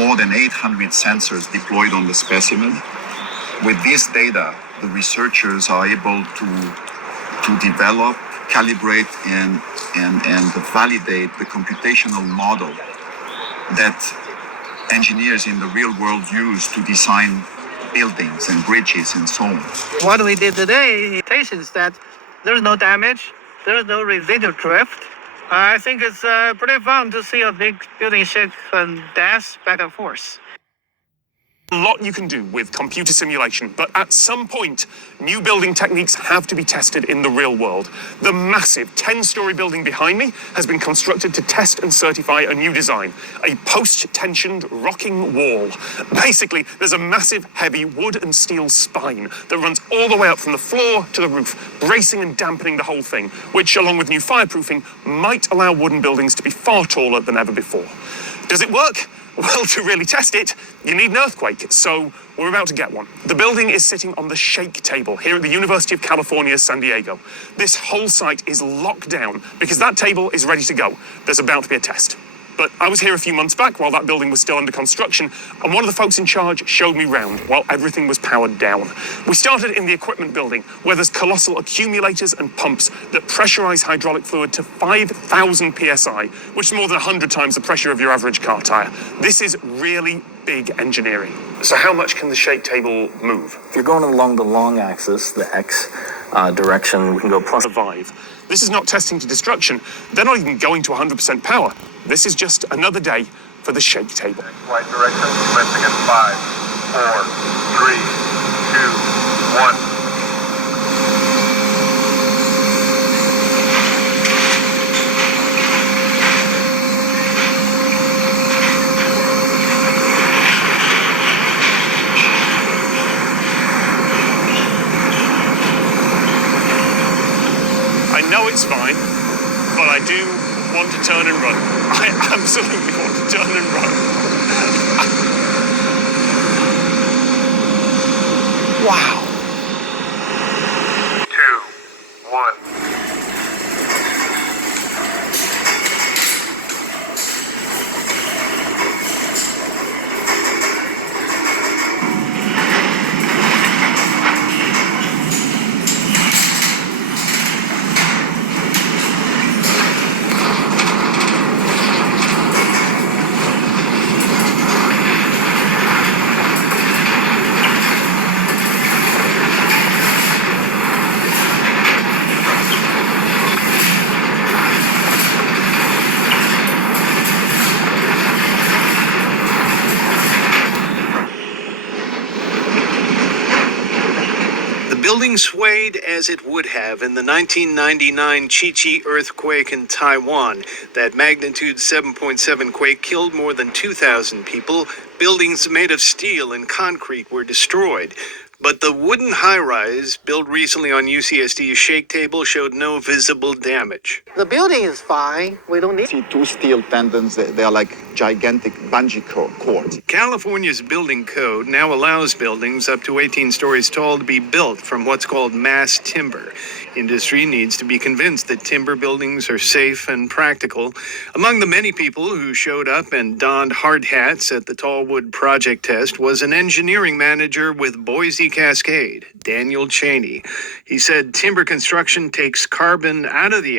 more than 800 sensors deployed on the specimen. With this data, the researchers are able to develop, calibrate, and validate the computational model that engineers in the real world use to design buildings and bridges and so on. What we did today is that there's no damage, there's no residual drift. I think it's pretty fun to see a big building shake and dance back and forth. A lot you can do with computer simulation, but at some point, new building techniques have to be tested in the real world. The massive 10-story building behind me has been constructed to test and certify a new design, a post-tensioned rocking wall. Basically, there's a massive, heavy wood and steel spine that runs all the way up from the floor to the roof, bracing and dampening the whole thing, which, along with new fireproofing, might allow wooden buildings to be far taller than ever before. Does it work? Well, to really test it, you need an earthquake, so we're about to get one. The building is sitting on the shake table here at the University of California, San Diego. This whole site is locked down because that table is ready to go. There's about to be a test. But I was here a few months back while that building was still under construction, and one of the folks in charge showed me round while everything was powered down. We started in the equipment building, where there's colossal accumulators and pumps that pressurize hydraulic fluid to 5,000 psi, which is more than 100 times the pressure of your average car tire. This is really big engineering. So how much can the shake table move? If you're going along the long axis, the X direction, we can go plus. Survive. This is not testing to destruction. They're not even going to 100% power. This is just another day for the shake table. Right direction, commencing in 5, 4, 3, 2, 1. I know it's fine, but I do want to turn and run. I absolutely want to turn and run. Wow. 2, 1. The building swayed as it would have in the 1999 Chi-Chi earthquake in Taiwan. That magnitude 7.7 quake killed more than 2,000 people. Buildings made of steel and concrete were destroyed. But the wooden high-rise built recently on UCSD's shake table showed no visible damage. The building is fine. We don't need. See two steel pendants, they are like gigantic bungee cords. California's building code now allows buildings up to 18 stories tall to be built from what's called mass timber. Industry needs to be convinced that timber buildings are safe and practical. Among the many people who showed up and donned hard hats at the Tallwood project test was an engineering manager with Boise Cascade, Daniel Cheney. He said timber construction takes carbon out of the air.